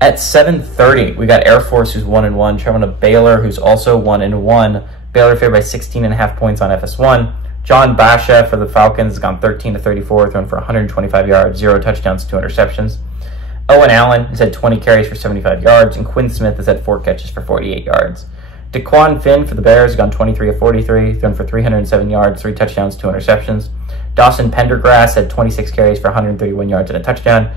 At 7:30, we got Air Force, who's 1-1, traveling to Baylor, who's also 1-1. Baylor favored by 16.5 points on FS1. John Basha for the Falcons has gone 13-34, thrown for 125 yards, 0 touchdowns, 2 interceptions. Owen Allen has had 20 carries for 75 yards, and Quinn Smith has had 4 catches for 48 yards. DeQuan Finn for the Bears has gone 23-43, thrown for 307 yards, 3 touchdowns, 2 interceptions. Dawson Pendergrass had 26 carries for 131 yards and a touchdown.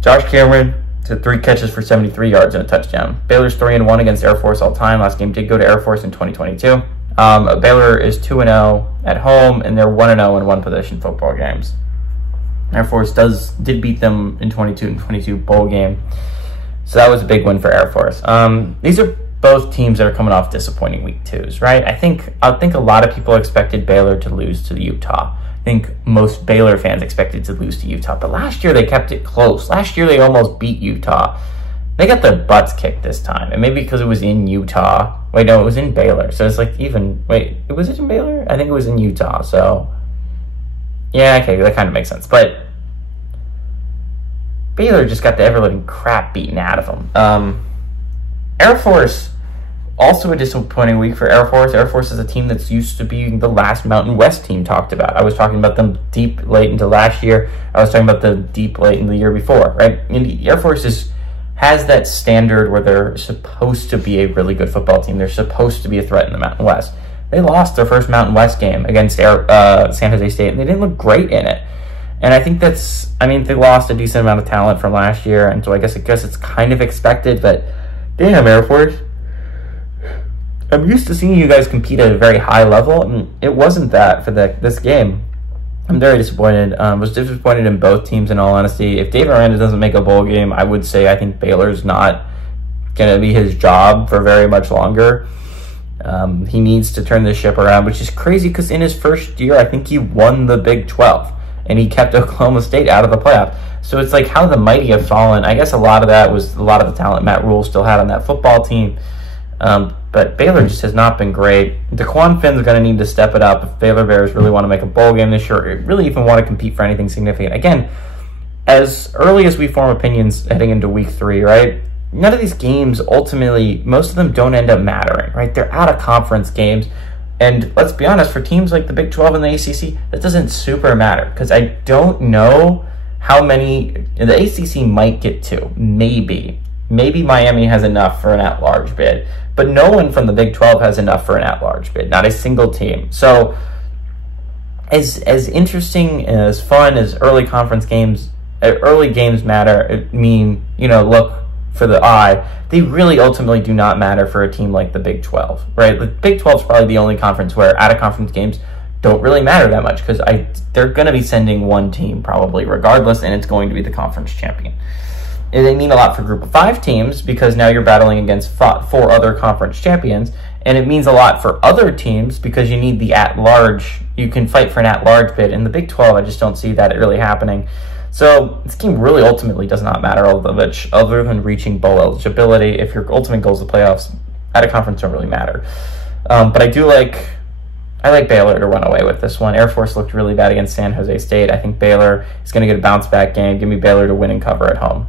Josh Cameron had 3 catches for 73 yards and a touchdown. Baylor's 3-1 against Air Force all time. Last game did go to Air Force in 2022. Baylor is 2-0 at home, and they're 1-0 in one-possession football games. Air Force did beat them in 22 bowl game, so that was a big win for Air Force. These are both teams that are coming off disappointing week 2s, right? I think a lot of people expected Baylor to lose to Utah. I think most Baylor fans expected to lose to Utah, but last year they kept it close. Last year they almost beat Utah. They got their butts kicked this time, and maybe because it was in Utah. Wait, no, it was in Baylor, so it's like was it in Baylor? I think it was in Utah, so yeah, okay, that kind of makes sense. But Baylor just got the ever-living crap beaten out of them. Air Force, also a disappointing week for Air Force. Air Force is a team that's used to being the last Mountain West team talked about. I was talking about them deep late into last year. I was talking about them deep late in the year before, right? And the Air Force has that standard where they're supposed to be a really good football team. They're supposed to be a threat in the Mountain West. They lost their first Mountain West game against San Jose State, and they didn't look great in it. And I think they lost a decent amount of talent from last year, and so I guess it's kind of expected, but damn, Air Force. I'm used to seeing you guys compete at a very high level, and it wasn't that for this game. I'm very disappointed. Was disappointed in both teams, in all honesty. If Dave Aranda doesn't make a bowl game, I would say I think Baylor's not going to be his job for very much longer. He needs to turn this ship around, which is crazy because in his first year, I think he won the Big 12, and he kept Oklahoma State out of the playoff. So it's like how the mighty have fallen. I guess a lot of that was a lot of the talent Matt Rule still had on that football team. But Baylor just has not been great. DeQuan Finn's going to need to step it up if Baylor Bears really want to make a bowl game this year, or really even want to compete for anything significant. Again, as early as we form opinions heading into week 3, right? None of these games, ultimately, most of them don't end up mattering, right? They're out-of-conference games. And let's be honest, for teams like the Big 12 and the ACC, that doesn't super matter, because I don't know how many the ACC might get to. Maybe Miami has enough for an at-large bid, but no one from the Big 12 has enough for an at-large bid, not a single team. So as interesting, as fun as early games matter, look for the eye, they really ultimately do not matter for a team like the Big 12, right? The Big 12 is probably the only conference where out-of-conference games don't really matter that much, because they're going to be sending one team probably regardless, and it's going to be the conference champion. And they mean a lot for Group of 5 teams, because now you're battling against 4 other conference champions, and it means a lot for other teams because you need the at-large. You can fight for an at-large bid. In the Big 12, I just don't see that really happening. So this game really ultimately does not matter all that much, other than reaching bowl eligibility. If your ultimate goal is the playoffs, out-of-conference don't really matter. But I like Baylor to run away with this one. Air Force looked really bad against San Jose State. I think Baylor is going to get a bounce-back game. Give me Baylor to win and cover at home.